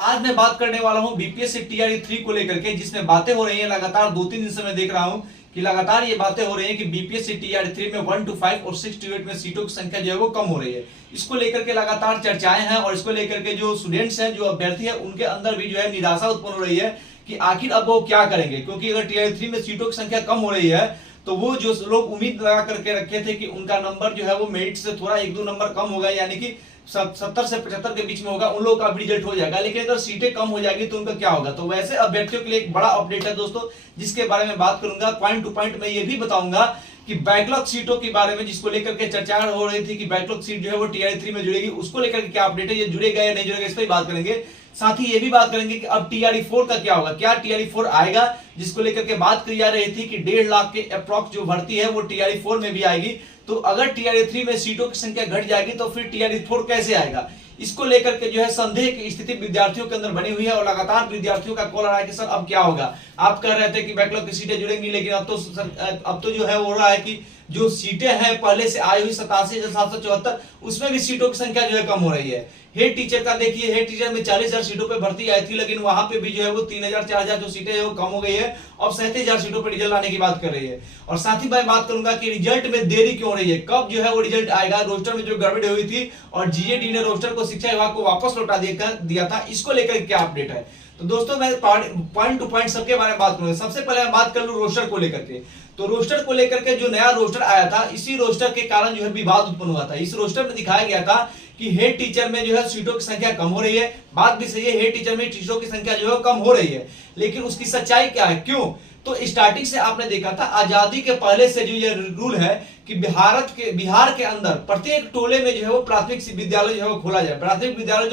आज मैं बात करने वाला हूं बीपीएससी टीआरई 3 को लेकर के, जिसमें बातें हो रही हैं लगातार 2-3 दिन से मैं देख रहा हूं कि लगातार ये बातें हो रही हैं कि बीपीएससी टीआरई 3 में 1 to 5 और 6 to 8 में सीटों की संख्या जो है वो कम हो रही है। इसको लेकर के लगातार चर्चाएं हैं और इसको लेकर के जो स्टूडेंट्स हैं, जो अभ्यर्थी है, उनके अंदर भी जो है निराशा उत्पन्न हो रही है कि आखिर अब वो क्या करेंगे, क्योंकि अगर टीआरई 3 में सीटों की संख्या कम हो रही है तो वो जो लोग उम्मीद लगा करके रखे थे कि उनका नंबर जो है वो मेरिट से थोड़ा 1-2 नंबर कम होगा, यानी कि 70 से 75 के बीच में होगा, उन लोगों का भी रिजल्ट हो जाएगा। लेकिन अगर सीटें कम हो जाएगी तो उनका क्या होगा। तो वैसे अभ्यर्थियों के लिए एक बड़ा अपडेट है दोस्तों, जिसके बारे में बात करूंगा। पॉइंट टू पॉइंट मैं ये भी बताऊंगा कि बैकलॉग सीटों के बारे में, जिसको लेकर के चर्चा हो रही थी कि बैकलॉग सीट जो है वो टीआरई 3 में जुड़ेगी, उसको लेकर के क्या अपडेट है, ये जुड़ेगा या नहीं जुड़ेगा, इस पर बात करेंगे। साथ ही ये भी बात करेंगे कि अब टीआरई 4 का क्या होगा, क्या टीआरई 4 आएगा, जिसको लेकर के बात की जा रही थी कि 1.5 लाख के अप्रॉक्स जो भर्ती है वो टीआरई 4 में भी आएगी। तो अगर टीआरई 3 में सीटों की संख्या घट जाएगी तो फिर टीआरई 4 कैसे आएगा, इसको लेकर के जो है संदेह की स्थिति विद्यार्थियों के अंदर बनी हुई है। और लगातार विद्यार्थियों का कॉल आ रहा है कि सर अब क्या होगा। आप कह रहे थे कि बैकलॉग की सीटें जुड़ेंगी, लेकिन अब तो जो है हो रहा है कि जो सीटें हैं पहले से आई हुई 87,774, उसमें भी सीटों की संख्या जो है कम हो रही है। हेड टीचर का देखिए, हेड टीचर में 40,000 सीटों पे भर्ती आई थी, लेकिन वहां पे भी जो है वो 3,000 4,000 जो सीटें है वो कम हो गई है। अब 37,000 सीटों पे रिजल्ट आने की बात कर रही है। और साथ ही मैं बात करूंगा कि रिजल्ट में देरी क्यों हो रही है, कब जो है वो रिजल्ट आएगा, रोस्टर में जो गड़बड़ी हुई थी और जीएडी ने रोस्टर को शिक्षा विभाग को वापस लौटा दिया था, इसको लेकर क्या अपडेट है। तो दोस्तों मैं पॉइंट टू पॉइंट सबके बारे में बात करूंगा। सबसे पहले मैं बात कर लूं रोस्टर को लेकर के। तो रोस्टर को लेकर के जो नया रोस्टर आया था, इसी रोस्टर के कारण जो है विवाद उत्पन्न हुआ था। इस रोस्टर में दिखाया गया था कि हेड टीचर में जो है सीटों की संख्या कम हो रही है। बात भी सही है, हेड टीचर में सीटों की संख्या जो है कम हो रही है, लेकिन उसकी सच्चाई क्या है, क्यों। तो स्टार्टिंग से आपने देखा था, आजादी के पहले से जो ये रूल है कि बिहार के अंदर प्रत्येक टोले में जो है वो प्राथमिक विद्यालय जो है वो खोला जाए। प्राथमिक विद्यालय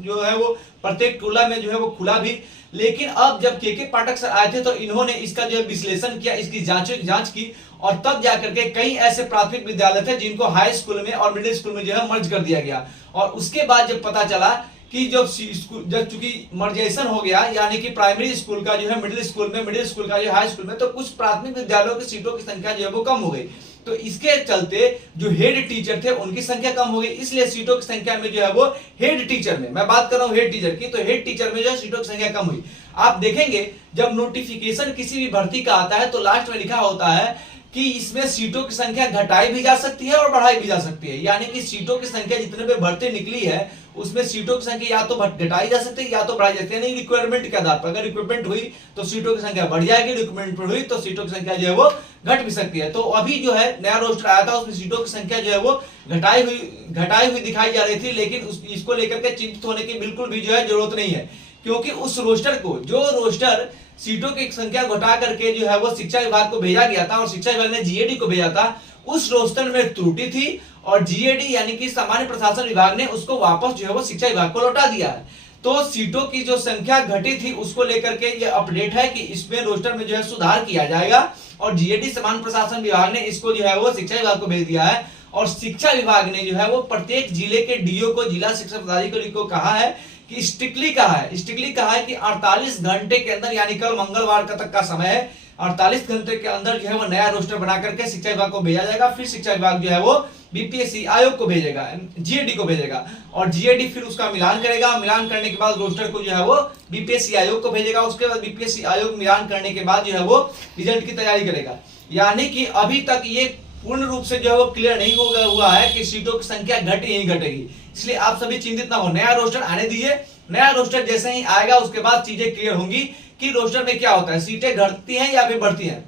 जो है वो प्रत्येक टोला में जो है वो खुला भी। लेकिन अब जब के पाठक सर आए थे तो इन्होंने इसका जो है विश्लेषण किया, इसकी जांच की, और तब जाकर के कई ऐसे प्राथमिक विद्यालय थे जिनको हाई स्कूल में और मिडिल स्कूल में जो है मर्ज कर दिया गया। और उसके बाद जब पता चला कि जब चूंकि मर्जेशन हो गया, यानी कि प्राइमरी स्कूल का जो है मिडिल स्कूल में, मिडिल स्कूल का जो हाई स्कूल में, तो कुछ प्राथमिक विद्यालयों की सीटों की संख्या जो है वो कम हो गई। तो इसके चलते जो हेड टीचर थे उनकी संख्या कम हो गई, इसलिए सीटों की संख्या में जो है वो हेड टीचर में, मैं बात कर रहा हूं हेड टीचर की, तो हेड टीचर में जो है सीटों की संख्या कम हुई। आप देखेंगे जब नोटिफिकेशन किसी भी भर्ती का आता है तो लास्ट में लिखा होता है कि इसमें सीटों की संख्या घटाई भी जा सकती है और बढ़ाई भी जा सकती है, यानी कि सीटों की संख्या जितने पे भर्ती निकली है उसमें सीटों की संख्या या तो घटाई जा सकती है या तो बढ़ाई जा सकती है, यानी रिक्वायरमेंट के आधार पर। अगर रिक्वायरमेंट हुई तो सीटों की संख्या बढ़ जाएगी, रिक्वायरमेंट हुई तो सीटों की संख्या जो है वो घट भी सकती है। तो अभी जो है नया रोस्टर आया था, उसमें सीटों की संख्या जो है वो घटाई हुई दिखाई जा रही थी, लेकिन इसको लेकर के चिंतित होने की बिल्कुल भी जो है जरूरत नहीं है, क्योंकि उस रोस्टर को, जो रोस्टर सीटों की संख्या घटा करके जो है वो शिक्षा विभाग को भेजा गया था और शिक्षा विभाग ने जीएडी को भेजा था, उस रोस्टर में त्रुटि थी और जीएडी यानी कि सामान्य प्रशासन विभाग ने उसको वापस जो है वो शिक्षा विभाग को लौटा दिया है। तो सीटों की जो संख्या घटी थी उसको लेकर के ये अपडेट है कि इसमें रोस्टर में जो है सुधार किया जाएगा और जीएडी सामान्य प्रशासन विभाग ने इसको जो है वो शिक्षा विभाग को भेज दिया है। और शिक्षा विभाग ने जो है वो प्रत्येक जिले के डीओ को, जिला शिक्षा पदाधिकारी को कहा है कि स्ट्रिक्टली कहा है कि 48 घंटे के अंदर, यानी कल मंगलवार तक का समय है, 48 घंटे के अंदर जो है वो नया रोस्टर बना करके शिक्षा विभाग को भेजा जाएगा। फिर शिक्षा विभाग जो है वो बीपीएससी आयोग को भेजेगा, जीएडी को भेजेगा, और जीएडी फिर उसका मिलान करेगा। मिलान करने के बाद रोस्टर को जो है वो बीपीएससी आयोग को भेजेगा। उसके बाद बीपीएससी आयोग मिलान करने के बाद जो है वो रिजल्ट की तैयारी करेगा। यानी कि अभी तक ये पूर्ण रूप से जो है वो क्लियर नहीं हुआ है कि सीटों की संख्या घटी नहीं घटेगी, इसलिए आप सभी चिंतित ना हो। नया रोस्टर आने दीजिए, नया रोस्टर जैसे ही आएगा उसके बाद चीजें क्लियर होंगी कि रोस्टर में क्या होता है, सीटें घटती हैं या फिर बढ़ती हैं।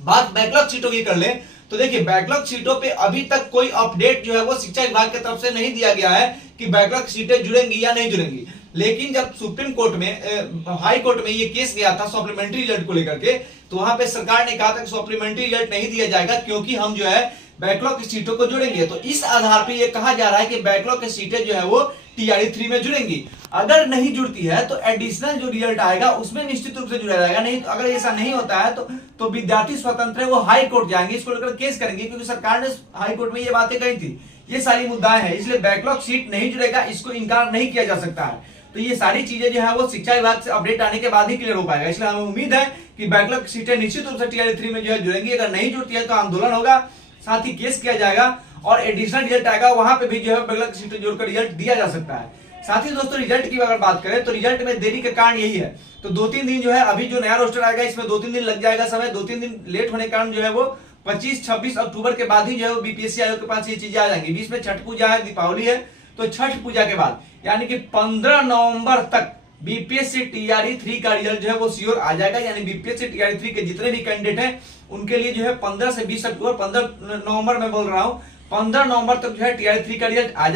बात बैकलॉग सीटों की कर लें तो देखिए, बैकलॉग सीटों पे अभी तक कोई अपडेट जो है वो शिक्षा विभाग की तरफ से नहीं दिया गया है कि बैकलॉग सीटें जुड़ेंगी या नहीं जुड़ेंगी। लेकिन जब सुप्रीम कोर्ट में, हाई कोर्ट में ये केस गया था सप्लीमेंट्री रिजल्ट को लेकर के, तो वहां पे सरकार ने कहा था कि सप्लीमेंट्री रिजल्ट नहीं दिया जाएगा क्योंकि हम जो है बैकलॉग की सीटों को जुड़ेंगे। तो इस आधार पे ये कहा जा रहा है कि बैकलॉग की सीटें जो है वो टीआरई 3 में जुड़ेंगी। अगर नहीं जुड़ती है तो एडिशनल जो रिजल्ट आएगा उसमें निश्चित रूप से जुड़ा जाएगा। नहीं तो अगर ऐसा नहीं होता है तो विद्यार्थी स्वतंत्र है, वो हाई कोर्ट जाएंगे, इसको लेकर केस करेंगे, क्योंकि सरकार ने हाई कोर्ट में ये बातें कही थी। ये सारी मुद्दाएं हैं, इसलिए बैकलॉग सीट नहीं जुड़ेगा, इसको इनकार नहीं किया जा सकता है। तो ये सारी चीजें जो है वो शिक्षा विभाग से अपडेट आने के बाद ही क्लियर हो पाएगा। इसलिए हमें उम्मीद है कि बैकलॉग सीटें निश्चित रूप से टीआरई 3 में जो है जुड़ेंगी। अगर नहीं जुड़ती है तो आंदोलन होगा, साथ ही केस किया जाएगा और एडिशनल रिजल्ट आएगा, वहां पे भी जो है बैकलॉग सीटें जोड़कर रिजल्ट दिया जा सकता है। साथ ही दोस्तों रिजल्ट की अगर बात करें तो रिजल्ट में देरी का कारण यही है। तो 2-3 दिन जो है, अभी जो नया रोस्टर आएगा इसमें 2-3 दिन लग जाएगा समय। 2-3 दिन लेट होने के कारण जो है वो 25-26 अक्टूबर के बाद ही जो है वो बीपीएससी आयोग के पास ये चीजें आ जाएंगी। बीच में छठ पूजा है, दीपावली है, तो छठ पूजा के बाद यानी कि 15 नवंबर तक बीपीएससी टीआरई 3 का रिजल्ट जो है वो श्योर आ जाएगा। यानी बीपीएससी टीआरई 3 के जितने भी कैंडिडेट हैं उनके लिए जो है 15 से 20 अक्टूबर, 15 नवंबर में बोल रहा हूं, 15 नवंबर तक जो है टीआरई 3 का रिजल्ट आ जाएगा।